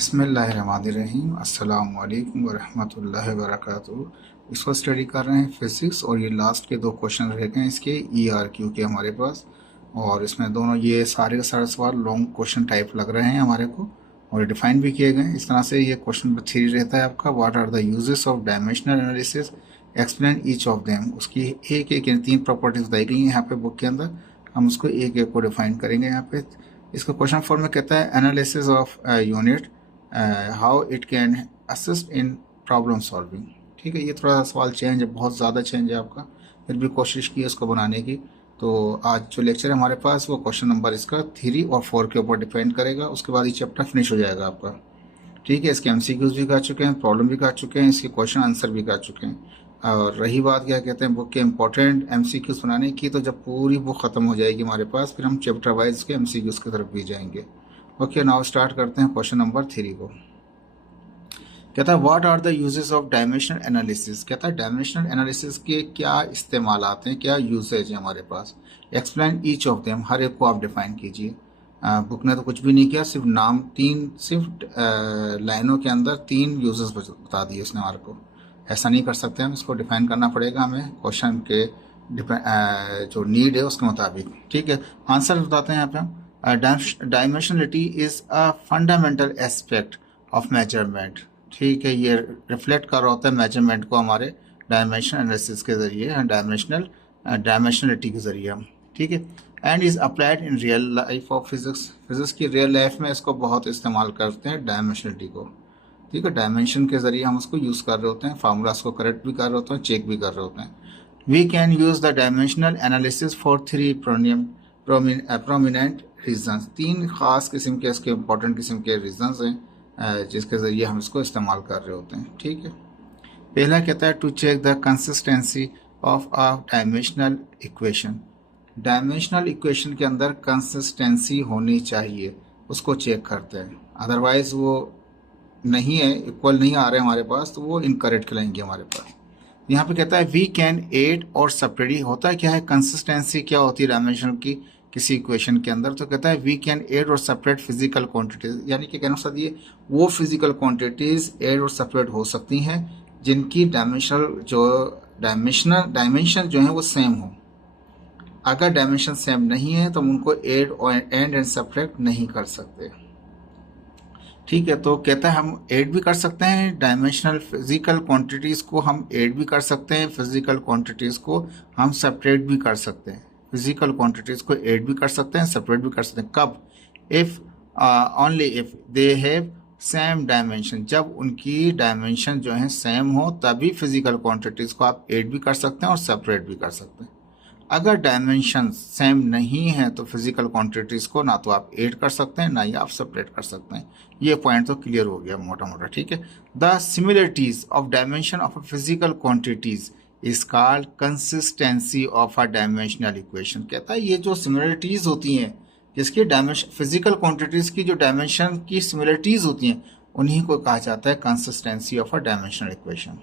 बिस्मिल्लाहिर्रहमानिर्रहीम अस्सलामु अलैकुम वरहमतुल्लाहि वबरकातुहू। इसको स्टडी कर रहे हैं फिज़िक्स और ये लास्ट के दो क्वेश्चन रह गए इसके ERQ के हमारे पास। और इसमें दोनों ये सारे के सारे सवाल लॉन्ग क्वेश्चन टाइप लग रहे हैं हमारे को और डिफाइन भी किए गए। इस तरह से ये क्वेश्चन नंबर 3 रहता है आपका, what are the uses of dimensional analysis, explain each of them. उसकी एक एक यानी 3 प्रॉपर्टीज बताई गई हैं यहाँ पे बुक के अंदर। हम उसको एक एक को डिफाइन करेंगे यहाँ पे। इसको क्वेश्चन फॉर्म में कहता है analysis of unit, how it can assist in problem solving. ठीक है, ये थोड़ा सा सवाल चेंज है, बहुत ज़्यादा चेंज है आपका, फिर भी कोशिश की उसको बनाने की। तो आज जो लेक्चर है हमारे पास वो क्वेश्चन नंबर इसका 3 और 4 के ऊपर डिपेंड करेगा। उसके बाद ये चैप्टर फिनिश हो जाएगा आपका। ठीक है, इसके MCQs भी कर चुके हैं, प्रॉब्लम भी कर चुके हैं, इसके क्वेश्चन आंसर भी कर चुके हैं। और रही बात क्या कहते हैं बुक के इंपॉर्टेंट MCQs बनाने की, तो जब पूरी बुक ख़त्म हो जाएगी हमारे पास फिर हम चैप्टर वाइज के MCQs की तरफ भी जाएंगे। ओके, नाउ स्टार्ट करते हैं क्वेश्चन नंबर 3 को। कहता है what are the uses of dimensional analysis. कहता है डायमेंशनल एनालिसिस के क्या इस्तेमाल हैं, क्या यूसेज है हमारे पास। एक्सप्लेन ईच ऑफ देम, हर एक को आप डिफाइन कीजिए। बुक ने तो कुछ भी नहीं किया, सिर्फ नाम सिर्फ लाइनों के अंदर 3 यूजेस बता दिए उसने हमारे को। ऐसा नहीं कर सकते हम, इसको डिफाइन करना पड़ेगा हमें क्वेश्चन के जो नीड है उसके मुताबिक। ठीक है, आंसर बताते हैं यहाँ पे हम। Dimensionality is a fundamental aspect of measurement. ठीक है, ये रिफ्लेक्ट कर रहा होता है मेजरमेंट को हमारे डायमेंशन एनालिसिस के जरिए, डायमेंशनलिटी के जरिए। ठीक है, and is applied in real life of physics. Physics की रियल लाइफ में इसको बहुत इस्तेमाल करते हैं डायमेंशनलिटी को। ठीक है, डायमेंशन के जरिए हम उसको यूज़ कर रहे होते हैं, फार्मूलाज को करेक्ट भी कर रहे होते हैं, चेक भी कर रहे होते हैं। We can use the dimensional analysis for 3 prominent reasons. 3 खास किस्म के इसके इंपॉर्टेंट किस्म के रीजन्स हैं जिसके ज़रिए हम इसको इस्तेमाल कर रहे होते हैं। ठीक है, पहला कहता है to check the consistency of a dimensional equation. Dimensional equation के अंदर कंसिस्टेंसी होनी चाहिए, उसको चेक करते हैं। अदरवाइज वो नहीं है, इक्वल नहीं आ रहे हमारे पास, तो वो इनकरेक्ट कहलाएंगे हमारे पास। यहाँ पे कहता है वी कैन एड और सेपरेट। होता क्या है, कंसिस्टेंसी क्या होती है डायमेंशनल की किसी इक्वेशन के अंदर, तो कहता है वी कैन एड और सेपरेट फिजिकल क्वांटिटीज। यानी कि कहना साथ ये वो फिजिकल क्वांटिटीज एड और सेपरेट हो सकती हैं जिनकी डायमेंशन जो है वो सेम हो। अगर डायमेंशन सेम नहीं है तो हम उनको एड एंड सेपरेट नहीं कर सकते। ठीक है, तो कहता है हम ऐड भी कर सकते हैं डायमेंशनल फिजिकल क्वांटिटीज़ को, हम ऐड भी कर सकते हैं फिजिकल क्वांटिटीज़ को, हम सेपरेट भी कर सकते हैं। फिजिकल क्वांटिटीज़ को ऐड भी कर सकते हैं, सेपरेट भी कर सकते हैं। कब? If only if they have same dimension. जब उनकी डायमेंशन जो है सेम हो तभी फिजिकल क्वांटिटीज़ को आप ऐड भी कर सकते हैं और सेपरेट भी कर सकते हैं। अगर डायमेंशन सेम नहीं है तो फिजिकल क्वांटिटीज़ को ना तो आप ऐड कर सकते हैं ना ही आप सेपरेट कर सकते हैं। ये पॉइंट तो क्लियर हो गया मोटा मोटा। ठीक है, the similarities of dimension of a physical quantities is called consistency of a dimensional equation. कहता है ये जो सिमिलरिटीज होती हैं जिसकी डायमेंशन फिजिकल क्वांटिटीज की जो डायमेंशन की सिमिलरिटीज होती हैं उन्हीं को कहा जाता है consistency of a dimensional equation.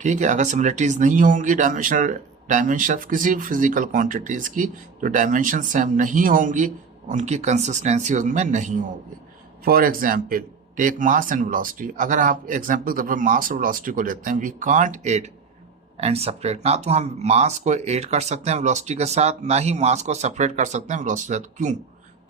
ठीक है, अगर सिमिलरिटीज नहीं होंगी डायमेंशन किसी फिजिकल क्वांटिटीज़ की, जो डायमेंशन सेम नहीं होंगी उनकी कंसिस्टेंसी उनमें नहीं होगी। For example take mass and velocity. अगर आप एग्जाम्पल के तौर पर मास और वेलोसिटी को लेते हैं, we can't add and separate. ना तो हम मास को ऐड कर सकते हैं वेलोसिटी के साथ, ना ही मास को सेपरेट कर सकते हैं वेलोसिटी के साथ। क्यों?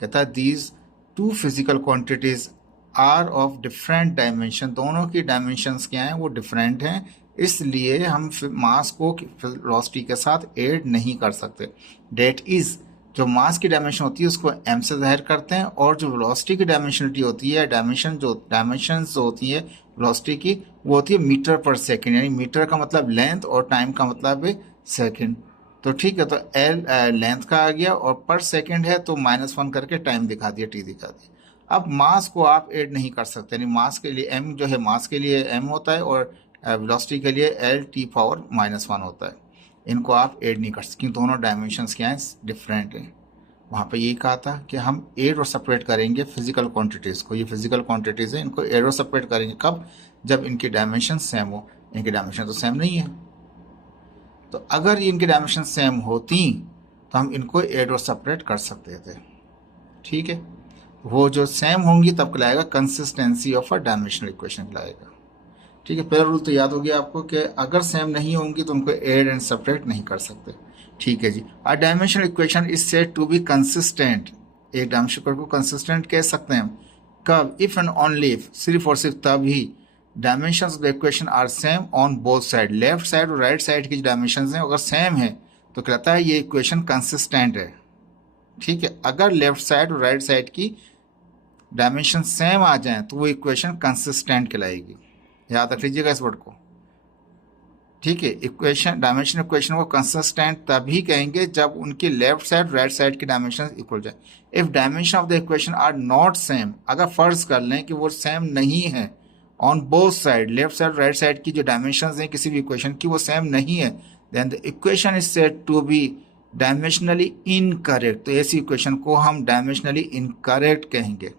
कहता है these 2 physical quantities are of different dimension. दोनों की डायमेंशंस क्या हैं, वो डिफरेंट हैं, इसलिए हम मास को वेलोसिटी के साथ ऐड नहीं कर सकते। डेट इज, जो मास की डायमेंशन होती है उसको m से जाहिर करते हैं, और जो वेलोसिटी की डायमेंशनलिटी होती है, डायमेंशन जो होती है वेलोसिटी की, वो होती है मीटर पर सेकंड। यानी मीटर का मतलब लेंथ और टाइम का मतलब है सेकंड। तो ठीक है, तो एल लेंथ का आ गया और पर सेकंड है तो -1 करके टाइम दिखा दिया, टी दिखा दिया। अब मास को आप ऐड नहीं कर सकते, यानी मास के लिए m जो है मास के लिए m होता है और वेलोसिटी के लिए L(T⁻⁻1) होता है। इनको आप ऐड नहीं कर सकते क्योंकि दोनों डायमेंशंस क्या हैं, डिफरेंट हैं। वहाँ पे यही कहा था कि हम ऐड और सेपरेट करेंगे फिजिकल क्वांटिटीज़ को। ये फिजिकल क्वांटिटीज़ हैं, इनको ऐड और सेपरेट करेंगे कब? जब इनकी डायमेंशन सेम हो। इनकी डायमेंशन तो सेम नहीं है, तो अगर ये इनकी डायमेंशन सेम होती तो हम इनको ऐड और सेपरेट कर सकते थे। ठीक है, वो जो सेम होंगी तब कहलाएगा consistency of a dimensional equation कहलाएगा। ठीक है, पहला रूल तो याद हो गया आपको कि अगर सेम नहीं होंगी तो उनको ऐड एंड सब्ट्रैक्ट नहीं कर सकते। ठीक है जी, a dimensional equation is said to be consistent, एक डायमेंशनल को कंसिस्टेंट कह सकते हैं हम कब, इफ एंड ओनली इफ, सिर्फ और सिर्फ तभी dimensions of the equation are same on both side, left side और राइट साइड की जो डायमेंशंस हैं अगर सेम है तो कहता है ये इक्वेशन कंसिस्टेंट है। ठीक है, अगर लेफ्ट साइड और राइट साइड की डायमेंशन सेम आ जाएं तो वो इक्वेशन कंसिस्टेंट कहलाएगी। याद रख लीजिएगा इस वर्ड को। ठीक है, इक्वेशन डायमेंशन इक्वेशन को कंसिस्टेंट तभी कहेंगे जब उनकी लेफ्ट साइड राइट साइड की डायमेंशन इक्वल जाए। If dimension of the equation are not same, अगर फर्ज कर लें कि वो सेम नहीं है on both side, left side right side की जो डायमेंशन हैं किसी भी इक्वेशन की वो सेम नहीं है, then the equation is said to be dimensionally incorrect, तो ऐसी इक्वेशन को हम डायमेंशनली इनकरेक्ट कहेंगे।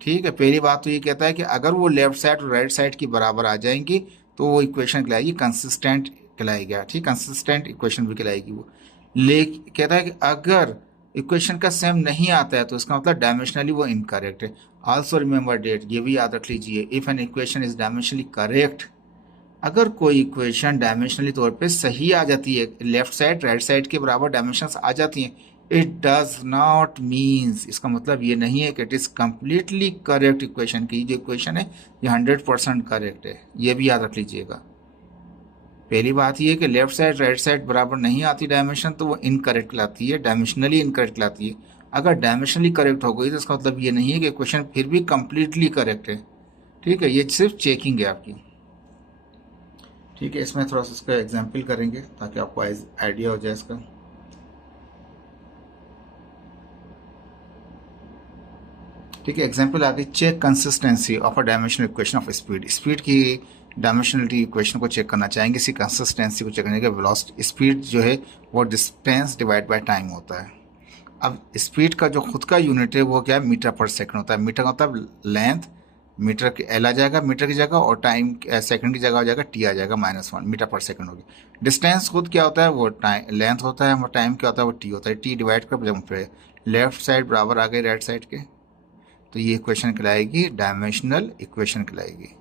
ठीक है, पहली बात तो ये कहता है कि अगर वो लेफ्ट साइड और राइट साइड की बराबर आ जाएंगी तो वो इक्वेशन कहलाएगी कंसिस्टेंट कहलाएगी। ठीक, कंसिस्टेंट इक्वेशन भी कहलाएगी वो। कहता है कि अगर इक्वेशन का सेम नहीं आता है तो इसका मतलब डायमेंशनली वो इनकरेक्ट है। आल्सो रिमेंबर डेट, ये भी याद रख लीजिए, if an equation is dimensionally correct, अगर कोई इक्वेशन डायमेंशनली तौर पे सही आ जाती है, लेफ्ट साइड राइट साइड के बराबर डायमेंशंस आ जाती हैं, इट डज नॉट मीन्स, इसका मतलब ये नहीं है कि it is completely correct equation की जो इक्वेशन है ये 100% करेक्ट है। ये भी याद रख लीजिएगा। पहली बात ये है कि लेफ्ट साइड राइट साइड बराबर नहीं आती डायमेंशन तो वो इनकरेक्ट कहलाती है, डायमेंशनली इनकरेक्ट कहलाती है। अगर डायमेंशनली करेक्ट हो गई तो इसका मतलब ये नहीं है कि इक्वेशन फिर भी कंप्लीटली करेक्ट है। ठीक है, ये सिर्फ चेकिंग है आपकी। ठीक है, इसमें थोड़ा सा इसका एग्जाम्पल करेंगे ताकि आपको आइडिया हो जाए इसका। ठीक है, एग्जाम्पल आगे, check consistency of a dimensional equation of speed, speed की डायमेंशनलिटी इक्वेशन को चेक करना चाहेंगे, इसी कंसिस्टेंसी को चेक करने के वेलोसिटी, स्पीड जो है वो डिस्टेंस डिवाइड बाय टाइम होता है। अब स्पीड का जो खुद का यूनिट है वो क्या है, मीटर पर सेकंड होता है। मीटर का मतलब लेंथ, मीटर की एल आ जाएगा मीटर की जगह, और टाइम सेकंड की जगह हो जाएगा टी आ जाएगा -1, मीटर पर सेकंड होगी। डिस्टेंस खुद क्या होता है, वो टाइम लेंथ होता है, वो टाइम क्या होता है, वो टी होता है। टी डिवाइड कर जब लेफ्ट साइड बराबर आ गई राइट साइड के, तो ये इक्वेशन कहलाएगी डायमेंशनल इक्वेशन कहलाएगी।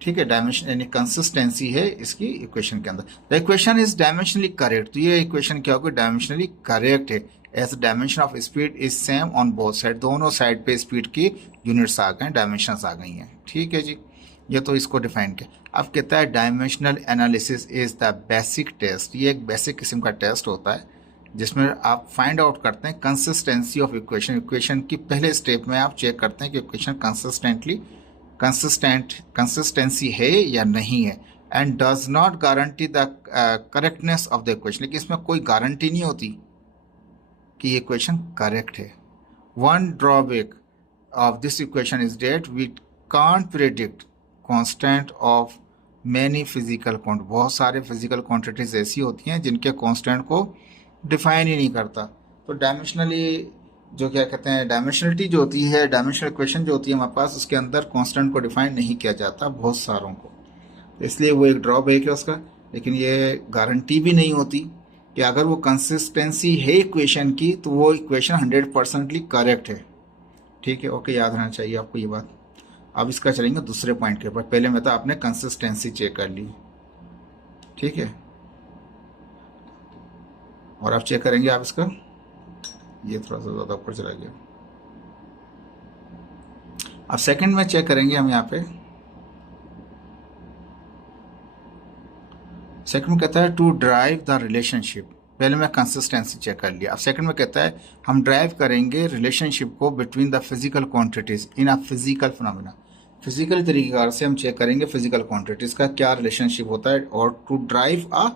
ठीक है, डायमेंशन यानी कंसिस्टेंसी है इसकी इक्वेशन के अंदर। The equation is dimensionally correct, तो ये इक्वेशन क्या होगी, डायमेंशनली करेक्ट है। As dimension of speed is same on both side, दोनों साइड पे स्पीड की यूनिट्स आ गए, डायमेंशंस आ गई हैं। ठीक है जी, ये तो इसको डिफाइन किया। अब कहता है dimensional analysis is the basic test, ये एक बेसिक किस्म का टेस्ट होता है जिसमें आप फाइंड आउट करते हैं कंसिस्टेंसी ऑफ इक्वेशन। इक्वेशन की पहले स्टेप में आप चेक करते हैं कि इक्वेशन कंसिस्टेंसी है या नहीं है, and does not guarantee the correctness of the equation, लेकिन इसमें कोई गारंटी नहीं होती कि ये इक्वेशन करेक्ट है। One drawback of this equation is that we can't predict constant of many physical quantity, बहुत सारे फिजिकल क्वांटिटीज ऐसी होती हैं जिनके कांस्टेंट को डिफाइन ही नहीं करता। तो डायमेंशनली जो क्या कहते हैं, डायमेंशनलिटी जो होती है, डायमेंशनल इक्वेशन जो होती है हमारे पास, उसके अंदर कांस्टेंट को डिफाइन नहीं किया जाता बहुत सारों को, तो इसलिए वो एक ड्रॉबैक है उसका। लेकिन ये गारंटी भी नहीं होती कि अगर वो कंसिस्टेंसी है इक्वेशन की तो वो इक्वेशन 100% करेक्ट है। ठीक है, ओके, याद रहना चाहिए आपको ये बात। अब इसका चलेंगे दूसरे पॉइंट के ऊपर। पहले में तो आपने कंसिस्टेंसी चेक कर ली, ठीक है, और अब चेक करेंगे आप इसका, ये थोड़ा सा ज़्यादा ऊपर चला गया। अब सेकंड में चेक करेंगे हम यहाँ पे। सेकंड में कहता है टू ड्राइव द रिलेशनशिप, पहले मैं कंसिस्टेंसी चेक कर लिया। अब सेकंड में कहता है हम ड्राइव करेंगे रिलेशनशिप को between the physical quantities in a physical phenomena, physical तरीके से हम चेक करेंगे फिजिकल क्वांटिटीज का क्या रिलेशनशिप होता है, और टू ड्राइव अ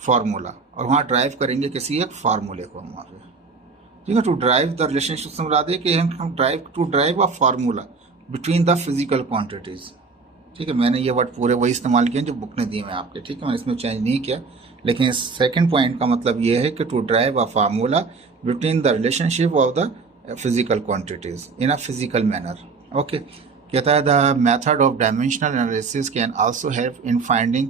फार्मूला, और वहाँ ड्राइव करेंगे किसी एक फार्मूले को हम वहाँ पे। ठीक है, टू ड्राइव द रिलेशनशिप से बता दें कि हम drive a formula between the physical quantities. ठीक है, मैंने ये वर्ड पूरे वही इस्तेमाल किए जो बुक ने दिए हैं आपके। ठीक है, मैंने इसमें चेंज नहीं किया, लेकिन सेकंड पॉइंट का मतलब ये है कि to derive a formula between the relationship of the physical quantities in a physical manner. Okay, कहता है the method of dimensional analysis can also help in finding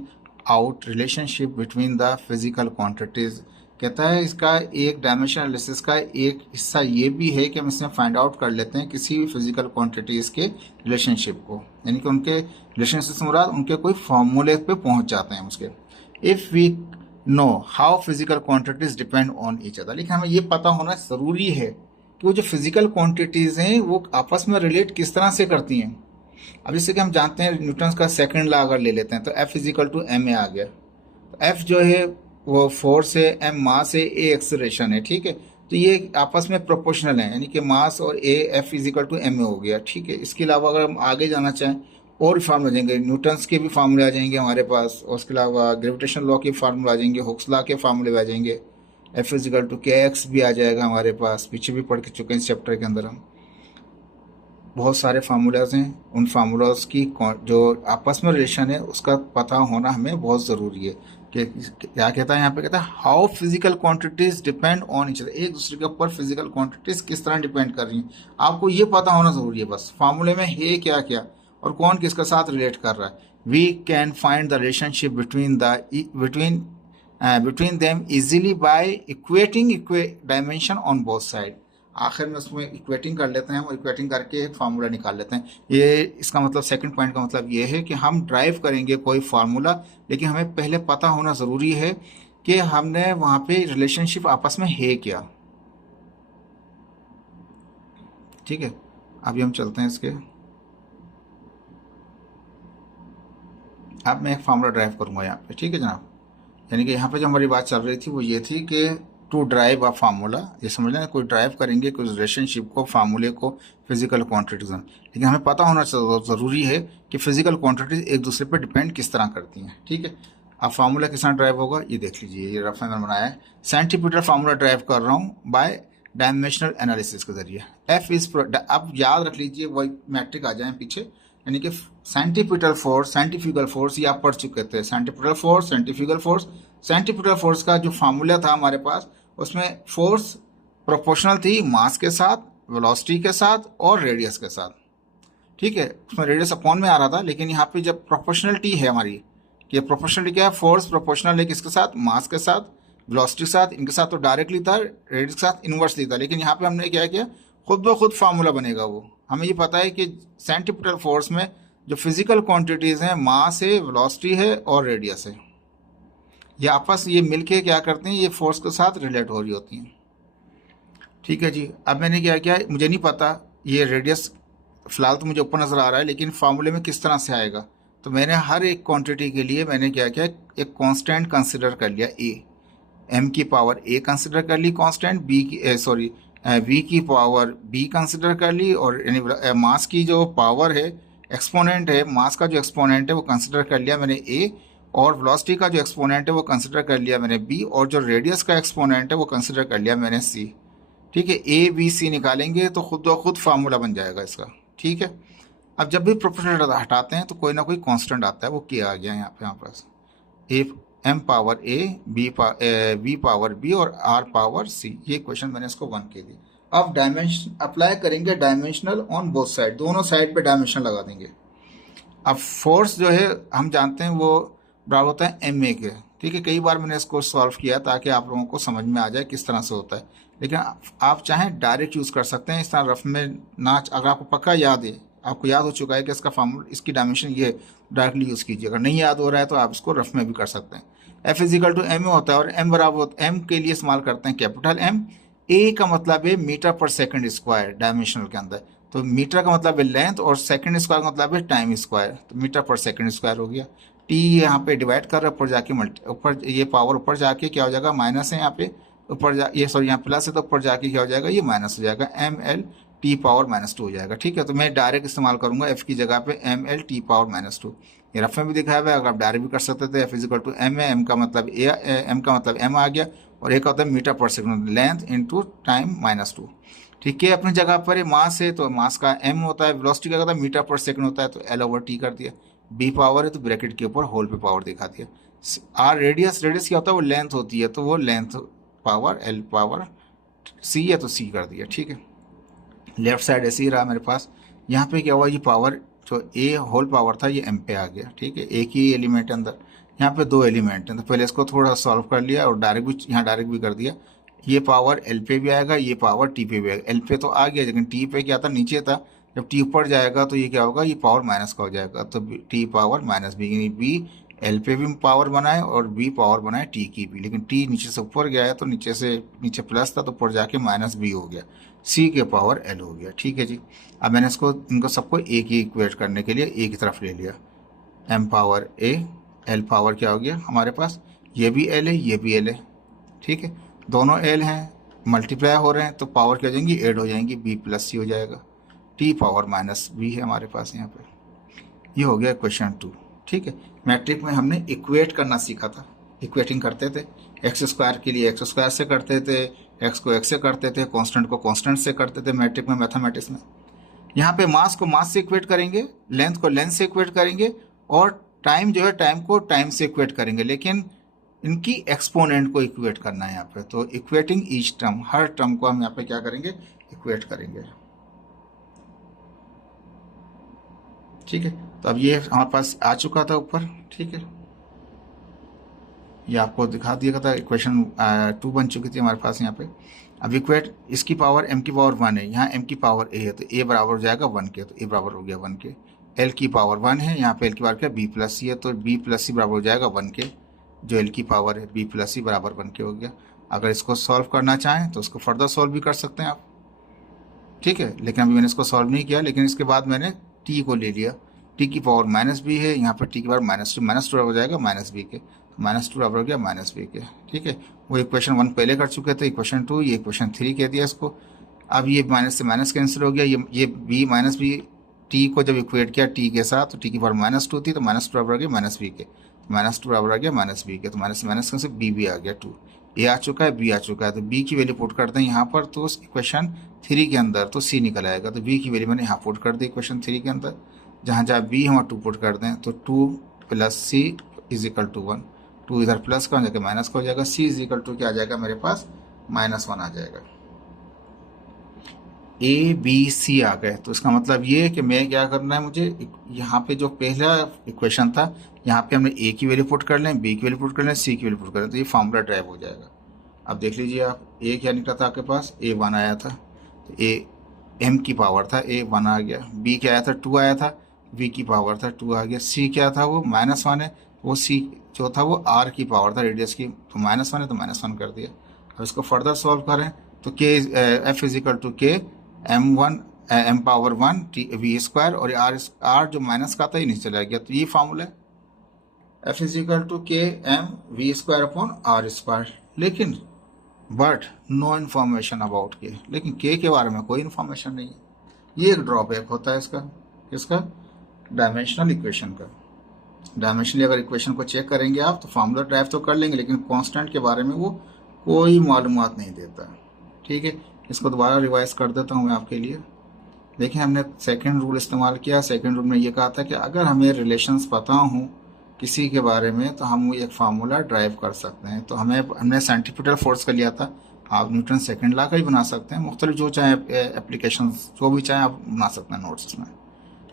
out relationship between the physical quantities कहता है इसका एक dimension analysis का एक हिस्सा ये भी है कि हम इसमें फाइंड आउट कर लेते हैं किसी भी फिजिकल क्वांटिटीज़ के रिलेशनशिप को, यानी कि उनके रिलेशनशिप से मुराद उनके कोई फॉर्मूले पे पहुंच जाते हैं उसके। If we know how physical quantities depend on each other, लेकिन हमें ये पता होना ज़रूरी है कि वो जो फिजिकल क्वांटिटीज़ हैं वो आपस में रिलेट किस तरह से करती हैं। अब जैसे कि हम जानते हैं न्यूटन का सेकंड लॉ अगर ले लेते हैं तो F is equal to M A आ गया। तो F जो है वो फोर्स है, एम मास है, ए एक्सेलरेशन है, ठीक है। तो ये आपस में प्रोपोर्शनल है, यानी कि मास और a F is equal to M a हो गया, ठीक है। इसके अलावा अगर हम आगे जाना चाहें और फार्मूला आ जाएंगे, न्यूटन्स के भी फार्मूले आ जाएंगे हमारे पास, और उसके अलावा ग्रेविटेशन लॉ के फार्मूले आ जाएंगे, हुक्स लॉ के फार्मूले आ जाएंगे, F इजिकल टू के एक्स भी आ जाएगा हमारे पास, पीछे भी पढ़ के चुके हैं इस चैप्टर के अंदर हम। बहुत सारे फार्मूलाज हैं, उन फार्मूलाज की जो आपस में रिलेशन है उसका पता होना हमें बहुत ज़रूरी है। कि क्या कहता है यहाँ पे, कहता है how physical quantities depend on each other, एक दूसरे के ऊपर फिजिकल क्वांटिटीज किस तरह डिपेंड कर रही हैं, आपको ये पता होना ज़रूरी है। बस फार्मूले में है क्या क्या और कौन किसके साथ रिलेट कर रहा है। We can find the relationship between them easily by equating dimension on both side. आखिर में उसमें इक्वेटिंग कर लेते हैं और इक्वेटिंग करके एक फार्मूला निकाल लेते हैं। ये इसका मतलब सेकंड पॉइंट का मतलब ये है कि हम ड्राइव करेंगे कोई फार्मूला, लेकिन हमें पहले पता होना ज़रूरी है कि हमने वहाँ पे रिलेशनशिप आपस में है क्या, ठीक है। अभी हम चलते हैं इसके, अब मैं एक फार्मूला ड्राइव करूँगा यहाँ पे, ठीक है जनाब। यानी कि यहाँ पे जो हमारी बात चल रही थी वो ये थी कि टू ड्राइव अ फार्मूला, ये समझ लें कोई ड्राइव करेंगे कोई रिलेशनशिप को, फार्मूले को फिजिकल क्वांटिटीज में, लेकिन हमें पता होना ज़रूरी है कि फिजिकल क्वांटिटीज एक दूसरे पर डिपेंड किस तरह करती हैं, ठीक है। अब फार्मूला किस तरह ड्राइव होगा ये देख लीजिए, ये रफ मैंने बनाया है। सेंटीमीटर फार्मूला ड्राइव कर रहा हूँ बाय डायमेंशनल एनालिसिस के जरिए। एफ इज, अब याद रख लीजिए वही मैट्रिक आ जाए पीछे, यानी कि सेंटीपिटल फोर्स, सेंटिफिकल फोर्स, ये आप पढ़ चुके थे, centripetal force, सेंटिफिकल force. Centripetal force का जो फार्मूला था हमारे पास, उसमें फोर्स प्रोपोर्शनल थी मास के साथ, वेलोसिटी के साथ और रेडियस के साथ, ठीक है। उसमें रेडियस अपॉन में आ रहा था, लेकिन यहाँ पे जब प्रोपोर्शनलिटी है हमारी, कि प्रोपोर्शनलिटी क्या है, फोर्स प्रोपोर्शनल है किसके साथ, मास के साथ, वेलोसिटी के साथ, इनके साथ तो डायरेक्टली था, रेडियस के साथ इनवर्सली था। लेकिन यहाँ पे हमने क्या किया, खुद ब खुद फार्मूला बनेगा वो। हमें ये पता है कि सेंटीपिटल फोर्स में जो फिजिकल क्वांटिटीज़ हैं, मास है, वेलोसिटी है और रेडियस है, ये आपस ये मिलके क्या करते हैं, ये फोर्स के साथ रिलेट हो रही होती हैं, ठीक है जी। अब मैंने क्या किया, मुझे नहीं पता ये रेडियस फिलहाल तो मुझे ऊपर नज़र आ रहा है, लेकिन फार्मूले में किस तरह से आएगा, तो मैंने हर एक क्वांटिटी के लिए मैंने क्या किया, एक कांस्टेंट कंसिडर कर लिया, ए, एम की पावर ए कंसिडर कर ली कांस्टेंट, बी की सॉरी वी की पावर बी कंसिडर कर ली, और यानी मास की जो पावर है, एक्सपोनेंट है, मास का जो एक्सपोनेंट है वो कंसिडर कर लिया मैंने ए, और वेलोसिटी का जो एक्सपोनेंट है वो कंसिडर कर लिया मैंने बी, और जो रेडियस का एक्सपोनेंट है वो कंसिडर कर लिया मैंने सी, ठीक है। ए बी सी निकालेंगे तो खुद ब खुद फार्मूला बन जाएगा इसका, ठीक है। अब जब भी प्रोपोर्शनल हटाते हैं तो कोई ना कोई कांस्टेंट आता है, वो क्या आ गया यहाँ पे, यहाँ पास A M power A, B power B और आर पावर सी। ये क्वेश्चन मैंने इसको 1 के लिए। अब डायमेंशन अप्लाई करेंगे, डायमेंशनल ऑन बोथ साइड, दोनों साइड पे डायमेंशन लगा देंगे। अब फोर्स जो है हम जानते हैं वो बराबर होता है एम ए के, ठीक है। कई बार मैंने इसको सॉल्व किया ताकि आप लोगों को समझ में आ जाए किस तरह से होता है, लेकिन आप चाहें डायरेक्ट यूज़ कर सकते हैं, इस तरह रफ में ना, अगर आपको पक्का याद है, आपको याद हो चुका है कि इसका फार्मूला, इसकी डायमेंशन ये, डायरेक्टली यूज़ कीजिए। अगर नहीं याद हो रहा है तो आप इसको रफ में भी कर सकते हैं। F is equal to M a होता है, और एम बराबर होता है, एम के लिए इस्तेमाल करते हैं कैपिटल एम। ए का मतलब है मीटर पर सेकंड स्क्वायर डायमेंशनल के अंदर, तो मीटर का मतलब है लेंथ और सेकंड स्क्वायर का मतलब है टाइम स्क्वायर, तो मीटर पर सेकंड स्क्वायर हो गया। टी यहाँ पे डिवाइड कर रहा है, ऊपर जाके ऊपर ये पावर ऊपर जाके क्या हो जाएगा, माइनस है यहाँ पे, ऊपर जा ये सॉरी यहाँ प्लस है तो ऊपर जाके क्या हो जाएगा, ये माइनस हो जाएगा, एम एल टी पावर -2 हो जाएगा, ठीक है। तो मैं डायरेक्ट इस्तेमाल करूंगा एफ की जगह पे एम एल टी पावर -2। ये रफ में भी दिखाया हुआ है, अगर आप डायरेक्ट भी कर सकते थे। एफ इजिकल टू एम है, एम का मतलब ए, एम का मतलब एम आ गया, और एक होता है मीटर पर सेकंड, लेंथ इंटू टाइम -2, ठीक है। अपनी जगह पर मास है तो मास का एम होता है, वेलोसिटी का होता है मीटर पर सेकंड होता है तो एल ओवर टी कर दिया, बी पावर है तो ब्रैकेट के ऊपर होल पे पावर दिखा दिया, आर रेडियस, रेडियस क्या होता है वो लेंथ होती है तो वो लेंथ पावर एल पावर, सी है तो सी कर दिया, ठीक है। लेफ्ट साइड ऐसे ही रहा मेरे पास। यहाँ पे क्या हुआ, ये पावर जो ए होल पावर था ये एम पे आ गया, ठीक है, एक ही एलिमेंट अंदर, यहाँ पे दो एलिमेंट हैं, तो पहले इसको थोड़ा सॉल्व कर लिया और डायरेक्ट भी यहाँ डायरेक्ट भी कर दिया। ये पावर एल पे भी आएगा, ये पावर टी पे भी आएगा। एल पे तो आ गया, लेकिन टी पे क्या था, नीचे था। जब टी ऊपर जाएगा तो ये क्या होगा, ये पावर माइनस का हो जाएगा, तो टी पावर माइनस बी, यानी बी एल पे भी पावर बनाए और बी पावर बनाए टी की भी, लेकिन टी नीचे से ऊपर गया है तो नीचे से नीचे प्लस था तो ऊपर जाके माइनस बी हो गया, सी के पावर एल हो गया। ठीक है जी। अब मैंने इसको इनको सबको एक ही इक्वेट करने के लिए एक ही तरफ ले लिया, एम पावर ए, एल पावर क्या हो गया हमारे पास, ये भी एल है ये भी एल है। ठीक है, दोनों एल हैं, मल्टीप्लाई हो रहे हैं तो पावर क्या हो जाएंगी, ऐड हो जाएंगी, बी प्लस सी हो जाएगा, टी पावर माइनस बी है हमारे पास यहाँ पे। ये हो गया क्वेश्चन 2। ठीक है, मैट्रिक में हमने इक्वेट करना सीखा था, इक्वेटिंग करते थे, एक्स स्क्वायर के लिए एक्स स्क्वायर से करते थे, एक्स को एक्स से करते थे, कांस्टेंट को कांस्टेंट से करते थे मैट्रिक में, मैथमेटिक्स में। यहाँ पे मास को मास से इक्वेट करेंगे, लेंथ को लेंथ से इक्वेट करेंगे, और टाइम जो है टाइम को टाइम से इक्वेट करेंगे, लेकिन इनकी एक्सपोनेंट को इक्वेट करना है यहाँ पे। तो इक्वेटिंग ईच टर्म, हर टर्म को हम यहाँ पे क्या करेंगे, इक्वेट करेंगे। ठीक है, तो अब ये हमारे पास आ चुका था ऊपर। ठीक है, ये आपको दिखा दिया था, इक्वेशन 2 बन चुकी थी हमारे पास यहाँ पे। अब इक्वेट, इसकी पावर m की पावर 1 है, यहाँ m की पावर a है, तो a बराबर हो जाएगा 1 के, तो a बराबर हो गया 1 के। l की पावर 1 है, यहाँ पे l की पावर क्या, b प्लस सी है, तो b प्लस सी बराबर हो जाएगा 1 के, जो l की पावर है, b प्लस सी बराबर 1 के हो गया। अगर इसको सॉल्व करना चाहें तो उसको फर्दर सॉल्व भी कर सकते हैं आप। ठीक है, लेकिन अभी मैंने इसको सॉल्व नहीं किया, लेकिन इसके बाद मैंने t को ले लिया, t की पावर माइनस बी है, यहाँ पर t की पावर माइनस टू हो जाएगा माइनस बी के, माइनस टू बराबर हो गया माइनस बी के। ठीक है, वो इक्वेशन 1 पहले कर चुके थे, इक्वेशन 2, ये इक्वेशन 3 कह दिया इसको। अब ये माइनस से माइनस कैंसिल हो गया, ये b माइनस बी, टी को जब इक्वेट किया टी के साथ तो टी की पावर माइनस टू थी, तो माइनस टू बराबर आ गया माइनस बी के, माइनस टू बराबर आ गया माइनस बी के, तो माइनस माइनस से बी भी आ गया 2, ए आ चुका है, बी आ चुका है, तो बी की वैल्यू पुट करते हैं यहाँ पर, तो इक्वेशन 3 के अंदर तो सी निकल आएगा, तो बी की वैल्यू मैंने यहाँ पुट कर दी इक्वेशन 3 के अंदर, जहाँ जहाँ बी हम 2 पुट कर दें, तो 2 plus c is equal to 1, 2 इधर प्लस का हो जाएगा माइनस का हो जाएगा, सी इज इक्वल टू क्या आ जाएगा मेरे पास, -1 आ जाएगा। ए बी सी आ गए, तो इसका मतलब ये है कि मैं क्या करना है, मुझे यहाँ पे जो पहला इक्वेशन था, यहाँ पे हमने ए की वैल्यू पुट कर लें, बी की वैल्यू पुट कर लें, सी की वैल्यू पुट कर लें, तो ये फार्मूला ड्राइव हो जाएगा। अब देख लीजिए आप, ए क्या निकला था आपके पास, ए 1 आया था, तो ए एम की पावर था, ए 1 आ गया, बी क्या आया था 2 आया था, बी की पावर था 2 आ गया, सी क्या था वो -1 है, वो सी जो था वो आर की पावर था रेडियस की, तो -1 है तो -1 कर दिया। अब इसको फर्दर सॉल्व करें तो के F is equal to k m power 1 t v square, और आर जो माइनस का था ये नीचे चला गया, तो ये फार्मूला है, F is equal to k m v square upon r square. लेकिन but no information about k, लेकिन के बारे में कोई इन्फॉर्मेशन नहीं है। ये एक ड्रॉबैक होता है इसका डायमेंशनल इक्वेशन का। डायमेंशनली अगर इक्वेशन को चेक करेंगे आप तो फार्मूला ड्राइव तो कर लेंगे, लेकिन कांस्टेंट के बारे में वो कोई मालूमात नहीं देता। ठीक है, इसको दोबारा रिवाइज कर देता हूँ मैं आपके लिए। देखिए, हमने सेकंड रूल इस्तेमाल किया। सेकंड रूल में ये कहा था कि अगर हमें रिलेशंस पता हो किसी के बारे में तो हम एक फार्मूला ड्राइव कर सकते हैं। तो हमने सेंट्रीपिटल फोर्स का लिया था, आप न्यूटन सेकंड लॉ का ही बना सकते हैं, मुख्तलिफ जो चाहे एप्लीकेशन जो भी चाहे आप बना सकते हैं नोट्स इसमें।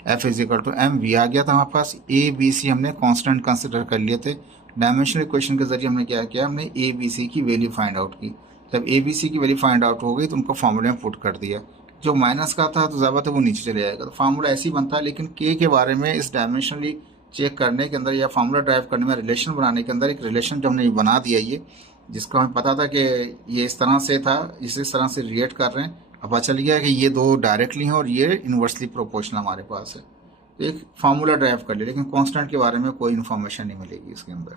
F is equal to M V आ गया था हमारे पास, ए बी सी हमने कांस्टेंट कंसिडर कर लिए थे। डायमेंशनल इक्वेशन के जरिए हमने क्या किया, हमने ए बी सी की वैल्यू फाइंड आउट की। जब ए बी सी की वैल्यू फाइंड आउट हो गई तो उनको फार्मूले में पुट कर दिया। जो माइनस का था तो ज़्यादा वो नीचे चले जाएगा, तो फार्मूला ऐसे ही बनता है। लेकिन के बारे में इस डायमेंशनली चेक करने के अंदर या फार्मूला ड्राइव करने में, रिलेशन बनाने के अंदर एक रिलेशन जो हमने बना दिया, ये जिसको हमें पता था कि ये इस तरह से था, इस तरह से रिलेट कर रहे हैं, अब पता चल गया कि ये दो डायरेक्टली हैं और ये इन्वर्सली प्रोपोर्शनल हमारे पास है। तो एक फार्मूला ड्राइव कर लिया, लेकिन कांस्टेंट के बारे में कोई इन्फॉर्मेशन नहीं मिलेगी इसके अंदर।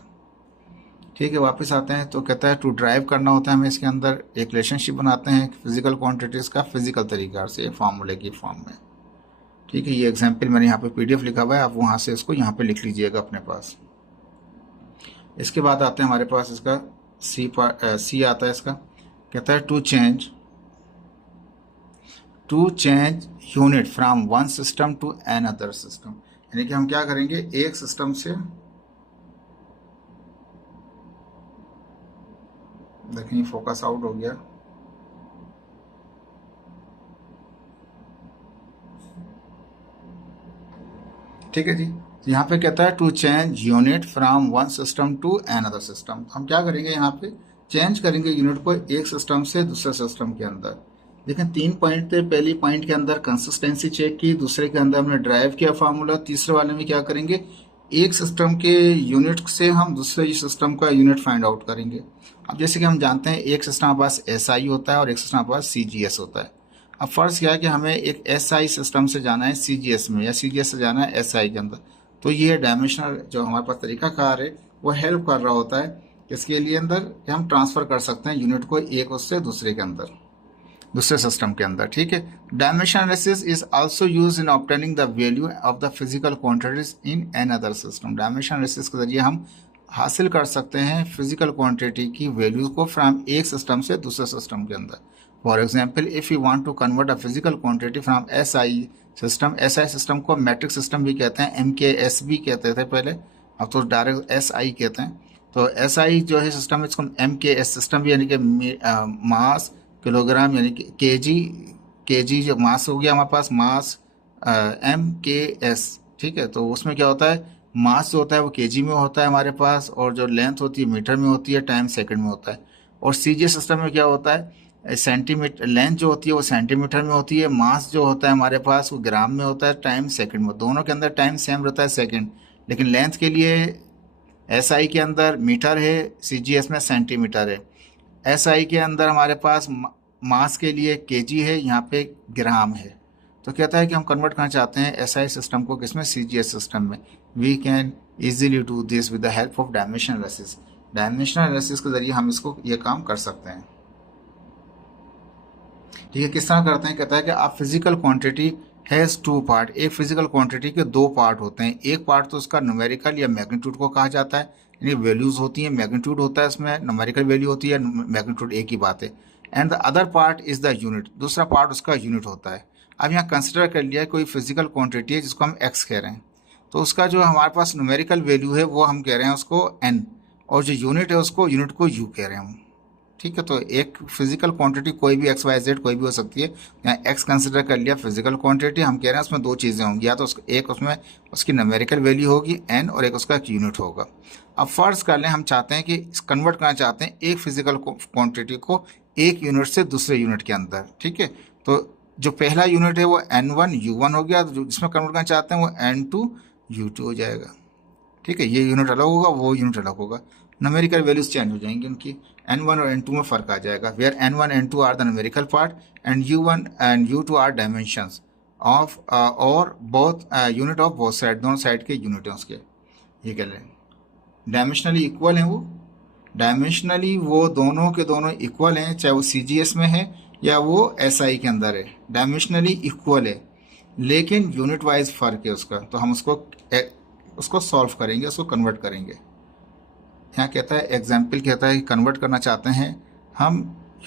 ठीक है, वापस आते हैं तो कहता है टू ड्राइव करना होता है हमें इसके अंदर एक रिलेशनशिप बनाते हैं फिजिकल क्वांटिटीज़ का फिजिकल तरीका से फार्मूले की फॉर्म में। ठीक है, ये एग्जाम्पल मैंने यहाँ पे पीडीएफ लिखा हुआ है, आप वहाँ से इसको यहाँ पे लिख लीजिएगा अपने पास। इसके बाद आते हैं हमारे पास इसका सी आता है इसका, कहता है to change unit from one system to another system. यानी कि हम क्या करेंगे, एक सिस्टम से, देखिए फोकस आउट हो गया, ठीक है जी। तो यहाँ पे कहता है to change unit from one system to another system. हम क्या करेंगे, यहाँ पे चेंज करेंगे यूनिट को एक सिस्टम से दूसरे सिस्टम के अंदर। देखें 3 पॉइंट थे, पहली पॉइंट के अंदर कंसिस्टेंसी चेक की, दूसरे के अंदर हमने ड्राइव किया फार्मूला, तीसरे वाले में क्या करेंगे, एक सिस्टम के यूनिट से हम दूसरे सिस्टम का यूनिट फाइंड आउट करेंगे। अब जैसे कि हम जानते हैं एक सिस्टम हमारे पास SI होता है और एक सिस्टम हमारे पास CGS होता है। अब फर्ज क्या है कि हमें एक SI सिस्टम से जाना है CGS में, या CGS से जाना है SI के अंदर। तो ये डायमेंशनल जो हमारे पास तरीकाकार है वो हेल्प कर रहा होता है इसके लिए अंदर कि हम ट्रांसफ़र कर सकते हैं यूनिट को एक उससे दूसरे के अंदर, दूसरे सिस्टम के अंदर। ठीक है, dimension analysis is also used in obtaining the value of the physical quantities in another system. Dimension analysis के जरिए हम हासिल कर सकते हैं फिजिकल क्वांटिटी की वैल्यूज को फ्रॉम एक सिस्टम से दूसरे सिस्टम के अंदर। For example, if you want to convert a physical quantity from SI system, SI system को मैट्रिक सिस्टम भी कहते हैं, MKS भी कहते थे पहले, अब तो डायरेक्ट SI कहते हैं। तो SI जो है सिस्टम, इसको MKS सिस्टम भी, यानी कि मास किलोग्राम, यानी कि केजी जो मास हो गया हमारे पास, मास MKS। ठीक है, तो उसमें क्या होता है, मास जो होता है वो केजी में होता है हमारे पास, और जो लेंथ होती है मीटर में होती है, टाइम सेकंड में होता है। और CGS सिस्टम में क्या होता है, सेंटीमीटर, लेंथ जो होती है वो सेंटीमीटर में होती है, मास जो होता है हमारे पास वो ग्राम में होता है, टाइम सेकंड में। दोनों के अंदर टाइम सेम रहता है सेकंड, लेकिन लेंथ के लिए SI के अंदर मीटर है, CGS में सेंटीमीटर है। SI के अंदर हमारे पास मास के लिए केजी है, यहाँ पे ग्राम है। तो कहता है कि हम कन्वर्ट करना चाहते हैं SI सिस्टम को किसमें, CGS सिस्टम में। We can easily do this with the help of dimension analysis. Dimensional analysis के जरिए हम इसको ये काम कर सकते हैं। ठीक है, किस तरह करते हैं, कहता है कि आप फिजिकल क्वांटिटी हैज़ 2 पार्ट। एक फिजिकल क्वांटिटी के 2 पार्ट होते हैं। एक पार्ट तो उसका न्यूमेरिकल या मैग्नीट्यूड को कहा जाता है, यानी वैल्यूज होती हैं, मैग्नीट्यूड होता है इसमें, न्यूमेरिकल वैल्यू होती है, मैग्नीट्यूड एक ही बात है। And the other part is the unit, दूसरा पार्ट उसका यूनिट होता है। अब यहाँ कंसिडर कर लिया कोई फिजिकल क्वांटिटी है जिसको हम x कह रहे हैं, तो उसका जो हमारे पास न्यूमेरिकल वैल्यू है वो हम कह रहे हैं उसको n, और जो यूनिट है उसको यूनिट को u कह रहे हैं हम। ठीक है, तो एक फिजिकल क्वांटिटी कोई भी XYZ कोई भी हो सकती है। यहाँ x कंसिडर कर लिया फिजिकल क्वांटिटी, हम कह रहे हैं उसमें 2 चीज़ें होंगी, या तो एक उसमें उसकी न्यूमेरिकल वैल्यू होगी n, और एक उसका एक यूनिट होगा। अब फर्ज कर लें हम चाहते हैं कि कन्वर्ट करना चाहते हैं एक फिजिकल क्वांटिटी को एक यूनिट से दूसरे यूनिट के अंदर। ठीक है, तो जो पहला यूनिट है वो N1U1 हो गया, तो जिसमें कन्वर्ट करना चाहते हैं वो N2U2 हो जाएगा। ठीक है, ये यूनिट अलग होगा, वो यूनिट अलग होगा, न्यूमेरिकल वैल्यूज चेंज हो जाएंगी उनकी, N1 और N2 में फ़र्क आ जाएगा। Where N1 N2 are the numerical part and U1 and U2 are dimensions of और both unit of both side, दोनों साइड के यूनिट हैं उसके। ये कह लें डायमेंशनली इक्वल हैं, वो डायमेंशनली वो दोनों के दोनों इक्वल हैं, चाहे वो CGS में है या वो SI के अंदर है, डायमेंशनली इक्वल है, लेकिन यूनिट वाइज फ़र्क है उसका। तो हम उसको सॉल्व करेंगे, उसको कन्वर्ट करेंगे। यहाँ कहता है एग्जाम्पल, कहता है कि कन्वर्ट करना चाहते हैं हम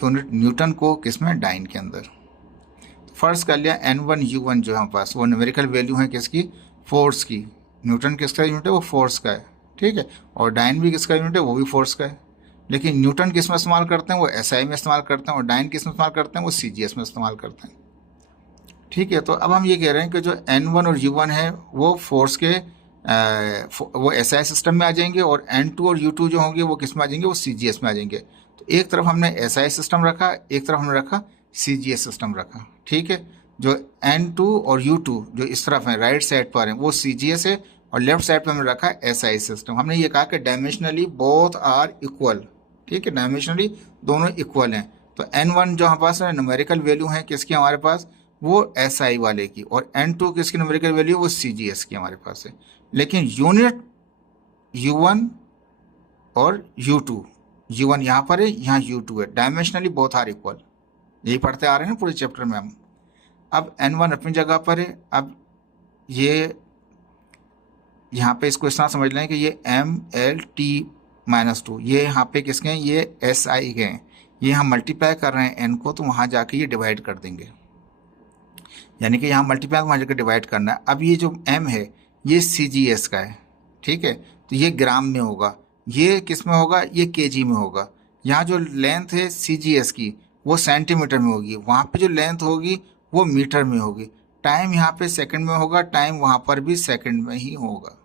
यूनिट न्यूटन को किसमें, डाइन के अंदर। तो फर्स्ट कर लिया N1U1 जो हमारे पास वो न्यूमेरिकल वैल्यू है किसकी, फोर्स की। न्यूटन किसका यूनिट है, वो फोर्स का है। ठीक है, और डाइन भी किसका यूनिट है, वो भी फोर्स का है। लेकिन न्यूटन किस में इस्तेमाल करते हैं, वो SI में इस्तेमाल करते हैं, और डाइन किस में इस्तेमाल करते हैं, वो CGS में इस्तेमाल करते हैं। ठीक है, तो अब हम ये कह रहे हैं कि जो N1 और U1 है वो फोर्स के वो SI सिस्टम में आ जाएंगे, और N2 और U2 जो होंगे वो किस में आ जाएंगे, वो CGS में आ जाएंगे। तो एक तरफ हमने SI सिस्टम रखा, एक तरफ हमने रखा CGS सिस्टम रखा। ठीक है, जो N2 और U2 जो इस तरफ है राइट साइड पर हैं वो CGS है, और लेफ्ट साइड पर हमने रखा SI सिस्टम। हमने ये कहा कि डायमेंशनली बोथ आर इक्वल। ठीक है, डायमेंशनली दोनों इक्वल हैं। तो N1 जो हमारे पास न्यूमेरिकल वैल्यू है किसकी हमारे पास, वो SI वाले की, और N2 किसकी न्यूमेरिकल वैल्यू, वो CGS की हमारे पास है। लेकिन यूनिट U1 और U2, U1 यहाँ पर है, यहाँ U2 है, डायमेंशनली बोथ आर इक्वल। यही पढ़ते आ रहे हैं ना पूरे चैप्टर में हम। अब N1 अपनी जगह पर है। अब ये यहाँ पे इसको इस तरह समझ लें कि ये MLT-2 ये यहाँ पे किसके हैं, ये SI के हैं। ये हम मल्टीप्लाई कर रहे हैं N को, तो वहाँ जाके ये डिवाइड कर देंगे, यानी कि यहाँ मल्टीप्लाई वहाँ जाकर डिवाइड करना है। अब ये जो M है ये CGS का है। ठीक है, तो ये ग्राम में होगा, ये किस में होगा, ये केजी में होगा। यहाँ जो लेंथ है CGS की वो सेंटीमीटर में होगी, वहाँ पे जो लेंथ होगी वो मीटर में होगी। टाइम यहाँ पे सेकंड में होगा, टाइम वहाँ पर भी सेकंड में ही होगा।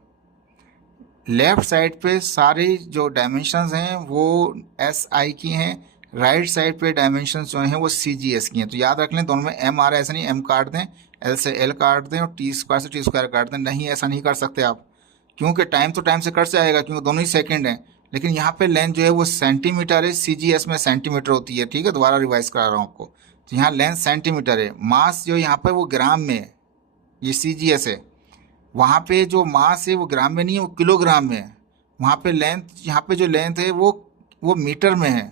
लेफ्ट साइड पे सारी जो डायमेंशंस हैं वो एस आई की हैं, राइट साइड पे डायमेंशंस जो हैं वो सी जी एस की हैं। तो याद रख लें, दोनों में एम आ रहा है, ऐसा नहीं एम काट दें, एल से एल काट दें और टी स्क्वायर से टी स्क्वायर काट दें, नहीं ऐसा नहीं कर सकते आप, क्योंकि टाइम तो टाइम से कट जाएगा, क्योंकि दोनों ही सेकंड हैं। लेकिन यहाँ पे लेंथ जो है वो सेंटीमीटर है, सी जी एस में सेंटीमीटर होती है, ठीक है, दोबारा रिवाइज करा रहा हूँ आपको। तो यहाँ लेंथ सेंटीमीटर है, मास जो यहाँ पे वो ग्राम में है, ये सी जी एस है। वहाँ पे जो मास है वो ग्राम में नहीं है, वो किलोग्राम में है। वहाँ पे लेंथ, यहाँ पे जो लेंथ है वो मीटर में है,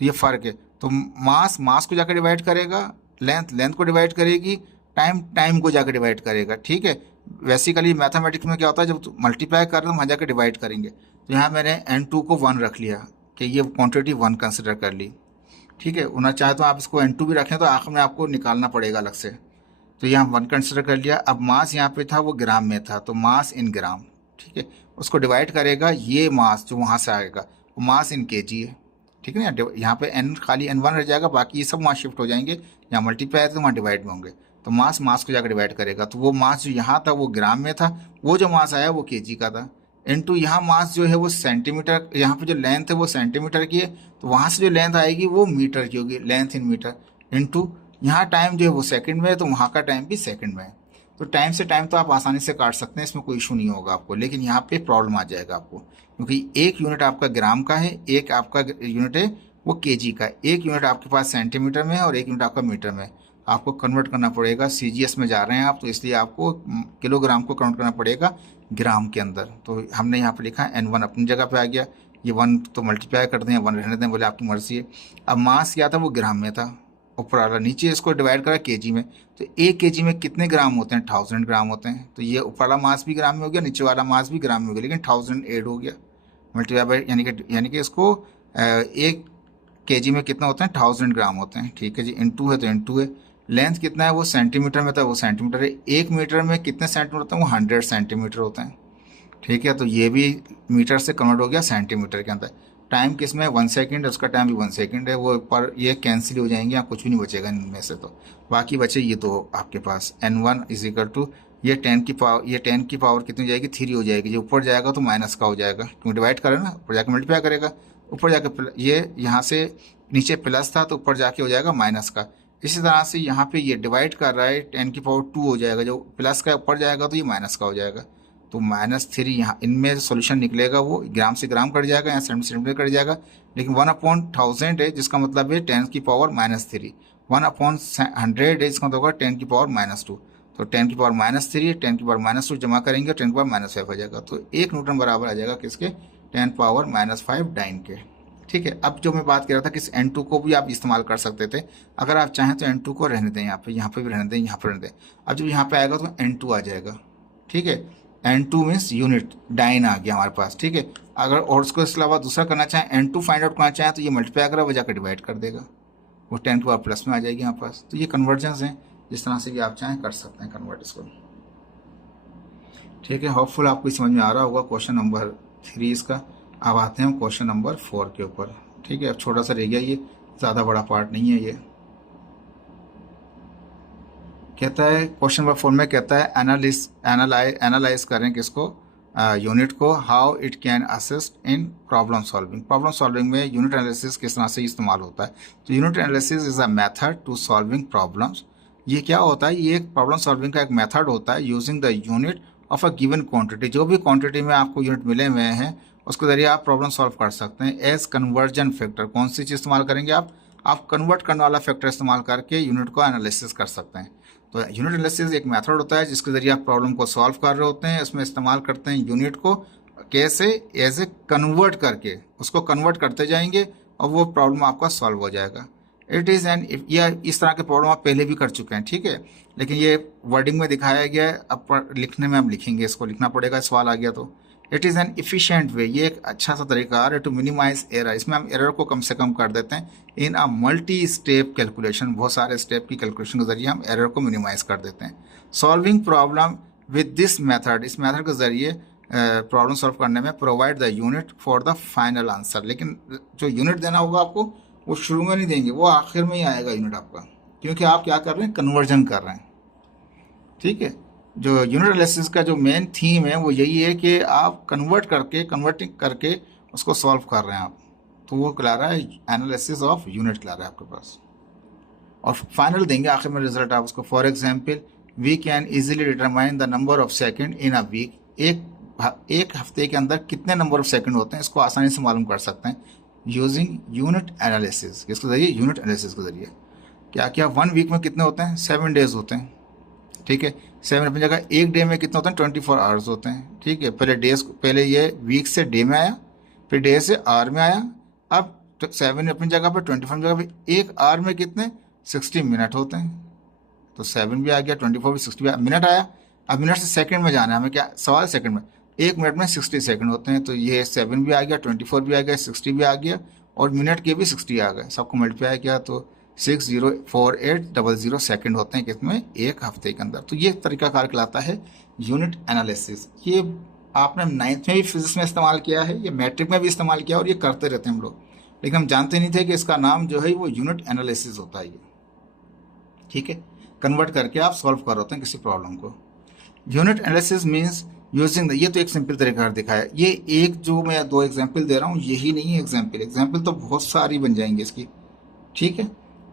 तो ये फ़र्क है। तो मास मास को जाकर डिवाइड करेगा, लेंथ लेंथ को डिवाइड करेगी, टाइम टाइम को जाकर डिवाइड करेगा, ठीक है। बेसिकली मैथमेटिक्स में क्या होता है, जब मल्टीप्लाई कर रहे हैं वहाँ जाकर डिवाइड करेंगे। तो यहाँ मैंने N2 को 1 रख लिया कि ये क्वांटिटी 1 कंसिडर कर ली, ठीक है। होना चाहे तो आप इसको N2 भी रखें, तो आखिर में आपको निकालना पड़ेगा अलग से। तो यहाँ 1 कंसिडर कर लिया। अब मास यहाँ पे था वो ग्राम में था, तो मास इन ग्राम, ठीक है। उसको डिवाइड करेगा, ये मास जो वहाँ से आएगा वो मास इन केजी है, ठीक है ना। यहाँ पे n खाली N1 रह जाएगा, बाकी ये सब वहाँ शिफ्ट हो जाएंगे, यहाँ मल्टीप्लाई है तो वहाँ डिवाइड में होंगे। तो मास मास को जाकर डिवाइड करेगा, तो वो मास जो यहाँ था वो ग्राम में था, वो जो मास आया वो केजी का था। इनटू यहाँ मास जो है वो सेंटीमीटर, यहाँ पे जो लेंथ है वो सेंटीमीटर की है, तो वहाँ से जो लेंथ आएगी वो मीटर की होगी, लेंथ इन मीटर। इनटू यहाँ टाइम जो है वो सेकंड में है, तो वहाँ का टाइम भी सेकंड में है। तो टाइम से टाइम तो आप आसानी से काट सकते हैं, इसमें कोई इशू नहीं होगा आपको। लेकिन यहाँ पे प्रॉब्लम आ जाएगा आपको, क्योंकि एक यूनिट आपका ग्राम का है, एक आपका यूनिट है वो केजी का, एक यूनिट आपके पास सेंटीमीटर में है और एक यूनिट आपका मीटर में है। आपको कन्वर्ट करना पड़ेगा, सीजीएस में जा रहे हैं आप, तो इसलिए आपको किलोग्राम को कन्वर्ट करना पड़ेगा ग्राम के अंदर। तो हमने यहाँ पे लिखा N1 अपनी जगह पे आ गया, ये 1 तो मल्टीप्लाई कर दें, 1 रहने दें, बोले आपकी मर्जी है। अब मास क्या था वो ग्राम में था, ऊपर वाला, नीचे इसको डिवाइड करा केजी में। तो एक केजी में कितने ग्राम होते हैं, 1000 ग्राम होते हैं। तो ये ऊपर वाला मास भी ग्राम में हो गया, नीचे वाला मास भी ग्राम में हो गया, लेकिन 1000 ऐड हो गया मल्टीप्लाई बाई, यानी कि इसको एक केजी में कितना होता है, 1000 ग्राम होते हैं, ठीक है जी। इनटू है तो इनटू है। लेंथ कितना है वो सेंटीमीटर में था, वो सेंटीमीटर है। एक मीटर में कितने सेंटीमीटर होते हैं, वो 100 सेंटीमीटर होते हैं, ठीक है। तो ये भी मीटर से कन्वर्ट हो गया सेंटीमीटर के अंदर। टाइम किस में 1 सेकंड है, उसका टाइम भी 1 सेकंड है, वो पर ये कैंसिल हो जाएंगे, यहाँ कुछ भी नहीं बचेगा इनमें से। तो बाकी बचे ये तो आपके पास N1 इज इक्वल टू ये 10 की पावर कितनी हो जाएगी, 3 हो जाएगी। जो ऊपर जाएगा तो माइनस का हो जाएगा, क्योंकि डिवाइड करें ना, ऊपर जाकर मल्टीप्लाई करेगा, ऊपर जाकर ये यहाँ से नीचे प्लस था तो ऊपर जाके हो जाएगा माइनस का। इसी तरह से यहाँ पे ये डिवाइड कर रहा है, 10 की पावर 2 हो जाएगा, जो प्लस का ऊपर जाएगा तो ये माइनस का हो जाएगा। तो -3 यहाँ इनमें सोल्यूशन निकलेगा, वो ग्राम से ग्राम कट जाएगा, यहाँ सेंटीमीटर कट जाएगा। लेकिन 1/1000 है, जिसका मतलब है 10 की पावर -3। 1/100 है, इसका मतलब होगा 10 की पावर -2। तो 10 की पावर -3, 10 की पावर -2 जमा करेंगे, 10 की पावर -5 हो जाएगा। तो 1 न्यूटन बराबर आ जाएगा किसके, 10 पावर -5 डाइन के, ठीक है। अब जो मैं बात कर रहा था कि इस N2 को भी आप इस्तेमाल कर सकते थे, अगर आप चाहें तो N2 को रहने दें, यहाँ पे भी रहने दें, यहाँ पे रहने दें। अब जब यहाँ पे आएगा तो N2 आ जाएगा, ठीक है। N2 मीन्स यूनिट, डाइन आ गया हमारे पास, ठीक है। अगर और उसको इसके अलावा दूसरा करना चाहें, N2 फाइंड आउट करना चाहें, तो ये मल्टीप्लाई करा वो जाकर डिवाइड कर देगा, वो 10 की पावर प्लस में आ जाएगी यहाँ पास। तो ये कन्वर्जन्स हैं, जिस तरह से भी आप चाहें कर सकते हैं कन्वर्ट इसको, ठीक है। होपफुल आपको समझ में आ रहा होगा क्वेश्चन नंबर 3 इसका। अब आते हैं क्वेश्चन नंबर 4 के ऊपर, ठीक है। अब छोटा सा रह गया, ये ज़्यादा बड़ा पार्ट नहीं है। ये कहता है क्वेश्चन नंबर 4 में कहता है एनालाइज करें किसको, यूनिट को, how it can assist in problem solving. Problem solving में यूनिट एनालिसिस किस तरह से इस्तेमाल होता है। तो unit analysis is a method to solving problems. ये क्या होता है, ये एक प्रॉब्लम सॉल्विंग का एक मेथड होता है, using the unit of a given quantity. जो भी क्वांटिटी में आपको यूनिट मिले हुए हैं उसके जरिए आप प्रॉब्लम सॉल्व कर सकते हैं। एज कन्वर्जन फैक्टर, कौन सी चीज़ इस्तेमाल करेंगे आप कन्वर्ट करने वाला फैक्टर इस्तेमाल करके यूनिट को एनालिसिस कर सकते हैं। तो यूनिट एनालिसिस एक मेथड होता है जिसके जरिए आप प्रॉब्लम को सॉल्व कर रहे होते हैं। इसमें इस्तेमाल करते हैं यूनिट को, कैसे, एज ए कन्वर्ट करके उसको कन्वर्ट करते जाएंगे और वो प्रॉब्लम आपका सॉल्व हो जाएगा। इट इज़ एन, या इस तरह के प्रॉब्लम आप पहले भी कर चुके हैं, ठीक है, लेकिन ये वर्डिंग में दिखाया गया है, अब लिखने में हम लिखेंगे, इसको लिखना पड़ेगा, सवाल आ गया तो। इट इज़ एन इफिशियंट वे, ये एक अच्छा सा तरीका है टू मिनिमाइज एरर। इसमें हम एरर को कम से कम कर देते हैं इन अ मल्टी स्टेप कैलकुलेशन, बहुत सारे स्टेप की कैलकुलेशन के जरिए हम एरर को मिनिमाइज कर देते हैं। Solving problem with this method, इस मेथड के जरिए प्रॉब्लम सॉल्व करने में provide the unit for the final answer. लेकिन जो यूनिट देना होगा आपको वो शुरू में नहीं देंगे, वो आखिर में ही आएगा यूनिट आपका, क्योंकि आप क्या कर रहे हैं, कन्वर्जन कर रहे हैं, ठीक है। जो यूनिट एनालिसिस का जो मेन थीम है वो यही है कि आप कन्वर्टिंग करके उसको सॉल्व कर रहे हैं आप, तो वो कहला रहा है एनालिसिस ऑफ यूनिट कहला रहा है आपके पास। और फाइनल देंगे आखिर में रिजल्ट आप उसको। For example, we can easily determine the number of second in a week. एक हफ्ते के अंदर कितने नंबर ऑफ सेकंड होते हैं इसको आसानी से मालूम कर सकते हैं यूजिंग यूनिट एनालिसिस। किसके जरिए? यूनिट एनालिसिस के जरिए। क्या क्या 1 वीक में कितने होते हैं? 7 डेज होते हैं। ठीक है, 7 अपनी जगह। एक डे में कितने होते हैं? 24 आवर्स होते हैं। ठीक है, पहले ये वीक से डे में आया, फिर डे से आवर में आया। अब 7 अपनी जगह पर, 24 जगह पर। एक आवर में कितने? 60 मिनट होते हैं। तो 7 भी आ गया, 24 भी, 60 भी मिनट आया। अब मिनट से सेकंड में जाना है हमें। क्या सवाल? सेकंड में। 1 मिनट में 60 सेकंड होते हैं। तो ये 7 भी आ गया, 24 भी आ गया, 60 भी आ गया, और मिनट के भी 60 आ गए। सबको मल्टीप्लाई किया तो 604800 सेकंड होते हैं किसमें? एक हफ्ते के अंदर। तो ये तरीकाकार कहलाता है यूनिट एनालिसिस। ये आपने 9th में भी फिजिक्स में इस्तेमाल किया है, ये मैट्रिक में भी इस्तेमाल किया, और ये करते रहते हैं हम लोग, लेकिन हम जानते नहीं थे कि इसका नाम जो है वो यूनिट एनालिसिस होता है ये। ठीक है, कन्वर्ट करके आप सॉल्व कर होते हैं किसी प्रॉब्लम को। यूनिट एनालिसिस मीन्स यूजिंग ये तो एक सिंपल तरीका दिखाया। ये एक जो मैं 2 एग्जाम्पल दे रहा हूँ यही नहीं है एग्जाम्पल तो बहुत सारी बन जाएंगी इसकी। ठीक है,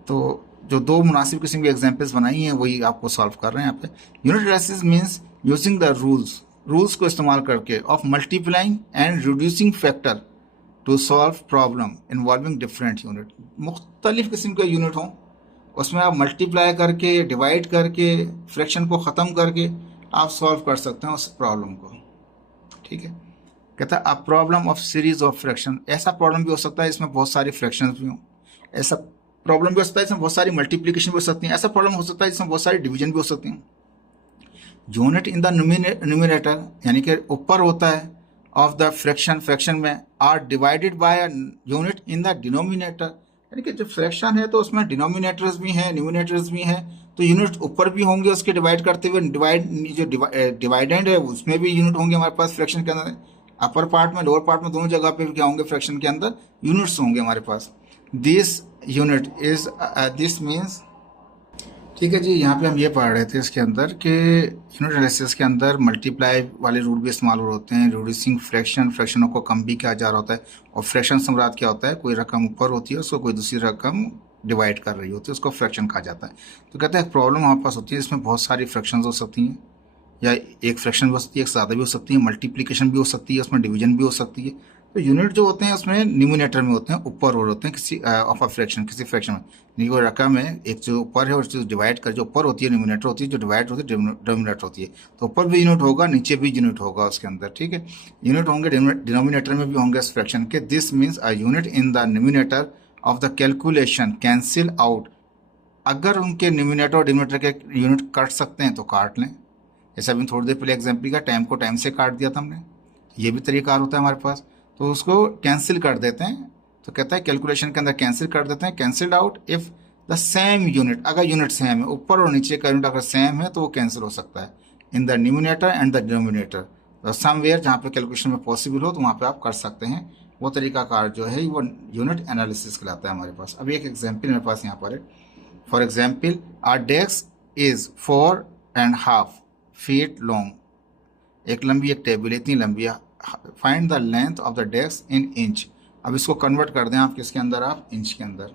तो जो 2 मुनासिब किस्म की एग्जाम्पल्स बनाई हैं वही आपको सॉल्व कर रहे हैं यहाँ पे। Unit analysis means using the rules को इस्तेमाल करके of multiplying and reducing factor to solve problem involving different unit. मुख्तलिफ किस्म के यूनिट हों, उसमें आप मल्टीप्लाई करके, डिवाइड करके, फ्रैक्शन को ख़त्म करके आप सॉल्व कर सकते हैं उस प्रॉब्लम को। ठीक है, कहता है a problem of series of fraction. ऐसा प्रॉब्लम भी हो सकता है इसमें बहुत सारी फ्रैक्शंस भी हों। ऐसा प्रॉब्लम भी हो सकता है इसमें बहुत सारी मल्टीप्लिकेशन भी हो सकती हैं। ऐसा प्रॉब्लम हो सकता है जिसमें बहुत सारी डिवीजन भी हो सकती हैं। यूनिट इन द न्यूमिनेटर यानी कि ऊपर होता है ऑफ द फ्रैक्शन में are divided by unit in the denominator. यानी कि जो फ्रैक्शन है तो उसमें डिनोमिनेटर्स भी हैं, न्यूमिनेटर्स भी हैं, तो यूनिट ऊपर भी होंगे उसके डिवाइड करते हुए। डिवाइडेंड है उसमें भी यूनिट होंगे हमारे पास फ्रैक्शन के अंदर। अपर पार्ट में, लोअर पार्ट में, दोनों जगह पे क्या होंगे? फ्रैक्शन के अंदर यूनिट्स होंगे हमारे पास। This unit is this means. ठीक है जी, यहाँ पे हम ये पढ़ रहे थे इसके अंदर कि यूनिट एनालिसिस के अंदर मल्टीप्लाई वाले रूल भी इस्तेमाल हो होते हैं, रिड्यूसिंग फ्रैक्शनों को कम भी किया जा रहा होता है। और फ्रैक्शन से मुराद क्या होता है? कोई रकम ऊपर होती है उसको कोई दूसरी रकम डिवाइड कर रही होती है, उसको फ्रैक्शन कहा जाता है। तो कहते हैं प्रॉब्लम हमारे पास होती है जिसमें बहुत सारी फ्रैक्शन हो सकती हैं, या एक फ्रैक्शन भी हो सकती है, एक ज़्यादा भी हो सकती है, मल्टीप्लिकेशन भी हो सकती है, उसमें डिवीजन भी हो सकती है। तो यूनिट जो होते हैं उसमें न्यूमिनेटर में होते हैं, ऊपर और होते हैं किसी ऑफ अ फ्रैक्शन, किसी फ्रैक्शन में। नहीं, वो रकम है एक जो ऊपर है और जो डिवाइड कर, जो ऊपर होती है न्यूमिनेटर होती है, जो डिवाइड होती है डिनोमिनेटर होती है। तो ऊपर भी यूनिट होगा, नीचे भी यूनिट होगा उसके अंदर। ठीक है, यूनिट होंगे डिनोमिनेटर में भी होंगे इस फ्रैक्शन के। This means a unit in the numerator of the calculation cancel out. अगर उनके न्यूमिनेटर और डिनोमिनेटर के यूनिट काट सकते हैं तो काट लें। जैसे अभी थोड़ी देर पहले एग्जाम्पल का टाइम को टाइम से काट दिया था हमने, ये भी तरीका होता है हमारे पास। तो उसको कैंसिल कर देते हैं। तो कहता है कैलकुलेशन के अंदर कैंसिल कर देते हैं, cancelled out if the same unit. अगर यूनिट सेम है, ऊपर और नीचे का यूनिट अगर सेम है तो वो कैंसिल हो सकता है in the numerator and the denominator. तो समवेयर जहाँ पे कैलकुलेशन में पॉसिबल हो तो वहाँ पे आप कर सकते हैं। वो तरीकाकार जो है वो यूनिट एनालिसिस कहलाता है हमारे पास। अभी एक एग्जाम्पल मेरे पास यहाँ पर है। For example, our desk is 4.5 feet long. एक लंबी एक टेबल इतनी लंबी है। Find the length of the desk in inch. अब इसको कन्वर्ट कर दें आप किसके अंदर? आप इंच के अंदर।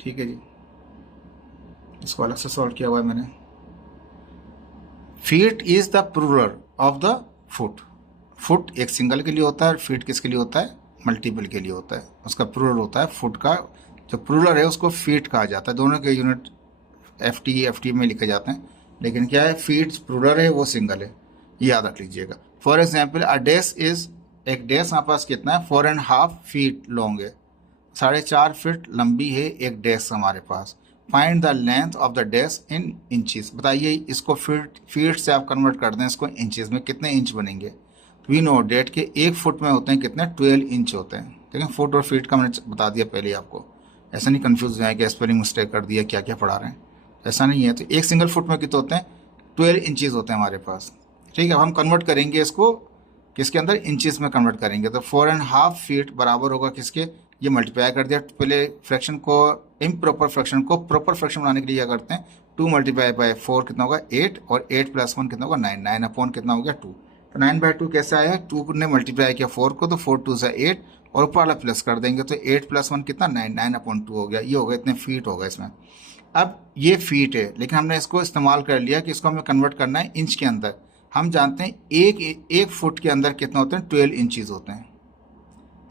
ठीक है जी, इसको अलग से सॉल्व किया हुआ है मैंने। Feet is the plural of the foot. Foot एक सिंगल के लिए होता है और फीट किसके लिए होता है? मल्टीपल के लिए होता है। उसका प्लूरल होता है फुट का। जो प्लूरल है उसको फीट कहा जाता है। दोनों के यूनिट एफ टी में लिखे जाते हैं, लेकिन क्या है? फीट प्लूरल है, वो सिंगल है, याद रख लीजिएगा। For example, a desk is, एक डेस्क हमारे पास कितना है? 4.5 फीट लॉन्ग है, 4.5 फीट लंबी है एक डेस्क हमारे पास। Find the length of the desk in inches. बताइए इसको फीट से आप कन्वर्ट कर दें इसको इंचेस में, कितने इंच बनेंगे? वी नो डेट के 1 फुट में होते हैं कितने? 12 इंच होते हैं। ठीक है, फुट और फीट का मैंने बता दिया पहले आपको, ऐसा नहीं कंफ्यूज हो जाए कि स्पेलिंग मिस्टेक कर दिया, क्या क्या पढ़ा रहे हैं, ऐसा नहीं है। तो एक सिंगल फुट में कितने होते हैं? 12 इंचेस होते हैं हमारे पास। ठीक है, अब हम कन्वर्ट करेंगे इसको किसके अंदर? इंचेस में कन्वर्ट करेंगे। तो 4.5 फीट बराबर होगा किसके? ये मल्टीप्लाई कर दिया। पहले फ्रैक्शन को, इम्प्रॉपर फ्रैक्शन को प्रॉपर फ्रैक्शन बनाने के लिए क्या करते हैं? 2 मल्टीप्लाई बाय 4 कितना होगा 8, और 8 प्लस 1 कितना होगा 9, 9 अपॉन कितना हो गया 2। तो 9/2 कैसे आया, 2 ने मल्टीप्लाई किया 4 को, तो 4 2 से 8 और ऊपर वाला प्लस कर देंगे तो 8 प्लस 1 कितना 9, 9/2 हो गया। ये हो गया इतने फीट होगा इसमें। अब ये फीट है, लेकिन हमने इसको इस्तेमाल कर लिया कि इसको हमें कन्वर्ट करना है इंच के अंदर। हम जानते हैं एक फुट के अंदर कितना होते हैं 12 इंचीज होते हैं।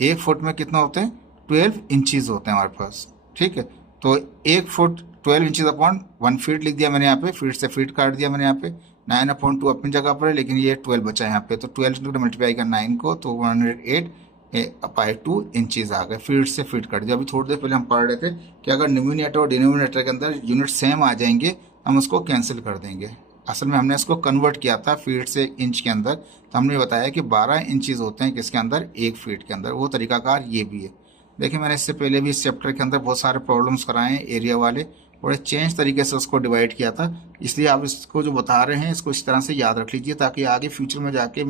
एक फुट में कितना होते हैं 12 इंचीज होते हैं हमारे पास। ठीक है, तो एक फुट 12 इंचीज अपॉन 1 फीट लिख दिया मैंने यहाँ पे, फीट से फीट काट दिया मैंने यहाँ पे। 9/2 अपनी जगह पर है, लेकिन ये 12 बचा है यहाँ पे, तो 12 मल्टीप्लाई कर 9 को, तो 108/2 इंचीज आ गए। फीट से फीट काट दिया। अभी थोड़ी देर पहले हम पढ़ रहे थे कि अगर न्यूमिनेटर और डिनोमिनेटर के अंदर यूनिट सेम आ जाएंगे हम उसको कैंसिल कर देंगे। असल में हमने इसको कन्वर्ट किया था फीट से इंच के अंदर, तो हमने बताया कि 12 इंचीज होते हैं किसके अंदर, एक फीट के अंदर। वो तरीकाकार ये भी है। देखिए मैंने इससे पहले भी इस चैप्टर के अंदर बहुत सारे प्रॉब्लम्स कराए हैं एरिया वाले, बड़े चेंज तरीके से उसको डिवाइड किया था। इसलिए आप इसको जो बता रहे हैं इसको इस तरह से याद रख लीजिए, ताकि आगे फ्यूचर में जाके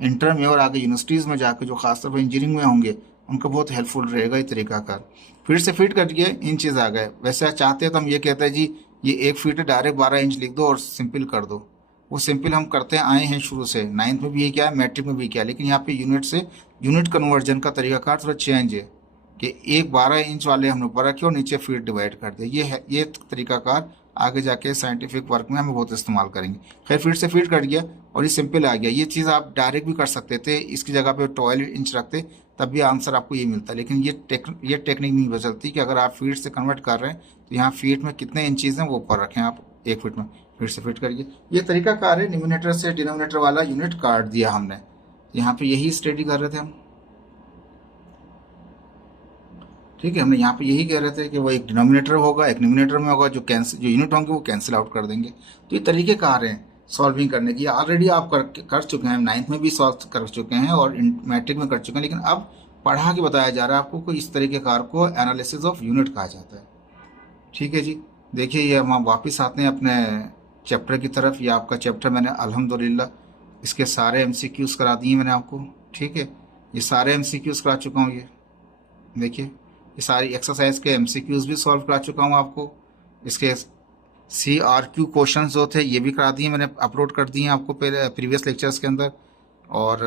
इंटर में और आगे यूनिवर्सिटीज़ में जाके जो खासतौर पर इंजीनियरिंग में होंगे उनको बहुत हेल्पफुल रहेगा ये तरीकाकार। फीट से फीट कट गया, इंचेस आ गए। वैसे चाहते हैं तो हम ये कहते हैं जी ये 1 फीट है, डायरेक्ट 12 इंच लिख दो और सिंपल कर दो। वो सिंपल हम करते आए हैं शुरू से, 9th में भी ये क्या है, मैट्रिक में भी क्या है। लेकिन यहाँ पे यूनिट से यूनिट कन्वर्जन का तरीकाकार थोड़ा चेंज है कि एक 12 इंच वाले हमने ऊपर रखे और नीचे फीट डिवाइड कर दिया। ये तरीकाकार आगे जाके साइंटिफिक वर्क में हम बहुत इस्तेमाल करेंगे। खैर फीट से फीट कट गया और ये सिंपल आ गया। ये चीज़ आप डायरेक्ट भी कर सकते थे, इसकी जगह पे 12 इंच रखते तब भी आंसर आपको ये मिलता। लेकिन ये टेक्निक नहीं बदलती कि अगर आप फीट से कन्वर्ट कर रहे हैं तो यहाँ फीट में कितने इंचीज हैं वो ऊपर रखें आप 1 फीट में। फीट से फीट करिए, ये तरीकाकार है। न्यूमिनेटर से डिनोमिनेटर वाला यूनिट काट दिया हमने, यहाँ पे यही स्टडी कर रहे थे हम। ठीक है, हमने यहाँ पे यही कह रहे थे कि वो एक डिनोमिनेटर होगा, एक न्यूमिनेटर में होगा, जो यूनिट होंगे वो कैंसिल आउट कर देंगे। तो ये तरीके कार हैं सॉल्विंग करने की। ऑलरेडी आप कर चुके हैं, 9th में भी सॉल्व कर चुके हैं और मैट्रिक में कर चुके हैं, लेकिन अब पढ़ा के बताया जा रहा है आपको कि इस तरीके कार को एनालिसिस ऑफ यूनिट कहा जाता है। ठीक है जी, देखिए ये हम वापस आते हैं अपने चैप्टर की तरफ। ये आपका चैप्टर मैंने अल्हम्दुलिल्लाह इसके सारे MCQs करा दिए मैंने आपको। ठीक है, ये सारे MCQs करा चुका हूँ। ये देखिए ये सारी एक्सरसाइज के MCQs भी सॉल्व करा चुका हूँ आपको। इसके CRQ क्वेश्चन जो थे ये भी करा दिए मैंने, अपलोड कर दिए आपको पहले प्रीवियस लेक्चर्स के अंदर। और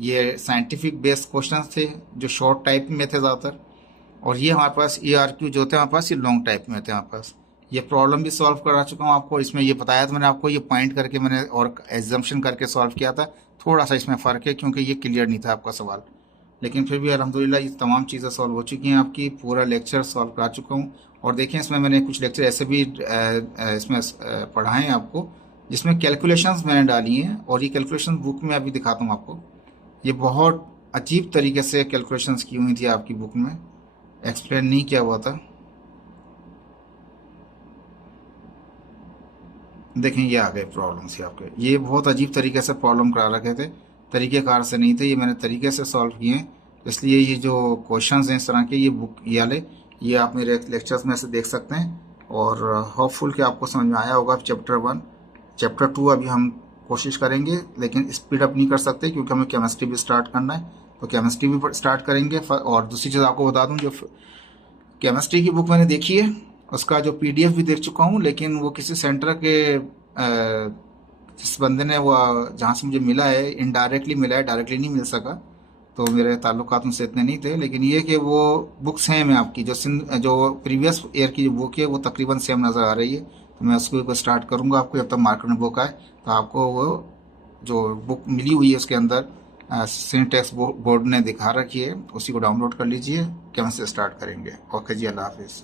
ये साइंटिफिक बेस्ड क्वेश्चंस थे जो शॉर्ट टाइप में थे ज़्यादातर। और ये हमारे पास ERQ जो थे हमारे पास, ये लॉन्ग टाइप में थे हमारे पास। ये प्रॉब्लम भी सॉल्व करा चुका हूँ आपको। इसमें ये बताया था मैंने आपको, ये पॉइंट करके मैंने और एग्जाम्पशन करके सॉल्व किया था। थोड़ा सा इसमें फ़र्क है क्योंकि ये क्लियर नहीं था आपका सवाल, लेकिन फिर भी अल्हम्दुलिल्लाह ये तमाम चीज़ें सॉल्व हो चुकी हैं आपकी। पूरा लेक्चर सॉल्व करा चुका हूँ। और देखिए इसमें मैंने कुछ लेक्चर ऐसे भी इसमें पढ़ाए हैं आपको जिसमें कैलकुलेशंस मैंने डाली हैं, और ये कैलकुलेशन बुक में अभी दिखाता हूँ आपको। ये बहुत अजीब तरीके से कैलकुलेशंस की हुई थी आपकी बुक में, एक्सप्लेन नहीं किया हुआ था। देखें ये आ गए प्रॉब्लम्स ही आपके, ये बहुत अजीब तरीके से प्रॉब्लम करा रखे थे, तरीक़ेकार से नहीं थे। ये मैंने तरीके से सॉल्व किए हैं, इसलिए ये जो क्वेश्चंस हैं इस तरह के, ये बुक ये वाले ये आप मेरे लेक्चर्स में से देख सकते हैं। और होपफुल कि आपको समझ में आया होगा चैप्टर 1। चैप्टर 2 अभी हम कोशिश करेंगे, लेकिन स्पीड अप नहीं कर सकते क्योंकि हमें केमिस्ट्री भी स्टार्ट करना है, तो केमिस्ट्री भी स्टार्ट करेंगे। और दूसरी चीज़ आपको बता दूं, जो केमिस्ट्री की बुक मैंने देखी है उसका जो PDF भी देख चुका हूँ, लेकिन वो किसी सेंटर के जिस बंदे ने वो जहाँ से मुझे मिला है इनडायरेक्टली मिला है, डायरेक्टली नहीं मिल सका, तो मेरे ताल्लुकात उनसे इतने नहीं थे। लेकिन ये कि वो बुक सेम है आपकी, जो प्रीवियस ईयर की जो बुक है वो तकरीबन सेम नज़र आ रही है। तो मैं उसको स्टार्ट करूँगा आपको जब तक मार्केट में बुक आए, तो आपको वो जो बुक मिली हुई है उसके अंदर सिंटेक्स बोर्ड ने दिखा रखी है, उसी को डाउनलोड कर लीजिए, केमिस्ट्री स्टार्ट करेंगे। ओके जी, अल्लाह हाफिज़।